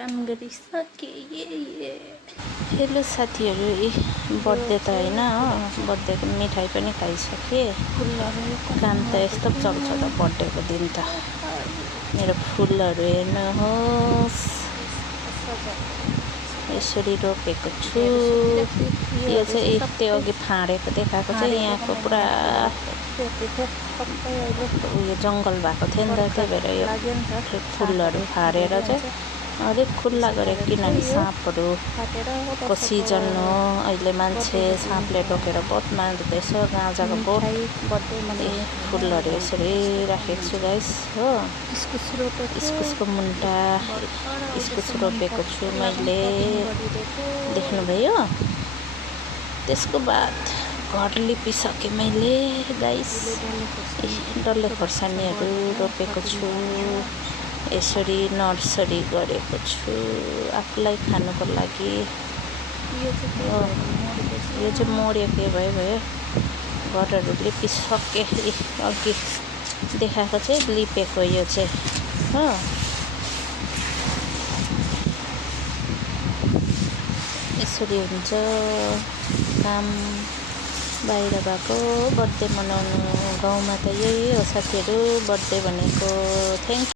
काम गरिसके हेलो साथीहरू बर्थडे त होइन हो बर्थडेको मिठाई पनि खाइसके काम त यस्तो चल्छ त बर्थडेको दिन त मेरो फुलहरू हेर्नुहोस् यसरी रोपेको छु यो चाहिँ त्यो अघि फाँडेको देखाएको चाहिँ यहाँको पुरा उयो जङ्गल भएको थियो नि त त्यही भएर यो फुलहरू फाडेर चाहिँ अलिक खुल्ला गरेको किनभने साँपहरूको सिजन हो अहिले मान्छे साँपले टोकेर बहुत मार्दैछ गाँजाको बोट फुलहरू यसरी राखेको छु गाइस हो इस्कुसको मुन्टा इस्कुस रोपेको छु मैले देख्नुभयो त्यसको बाद घर लिपिसकेँ मैले गाइस डल्ले खोर्सानीहरू रोपेको छु यसरी नर्सरी गरेको छु आफूलाई खानुको लागि यो चाहिँ मर्यो के भयो घरहरू लिपिसके अघि देखाएको चाहिँ लिपेको यो चाहिँ हो यसरी हुन्छ काम बाहिर भएको बर्थडे मनाउनु गाउँमा त यही हो साथीहरू बर्थडे भनेको थ्याङ्क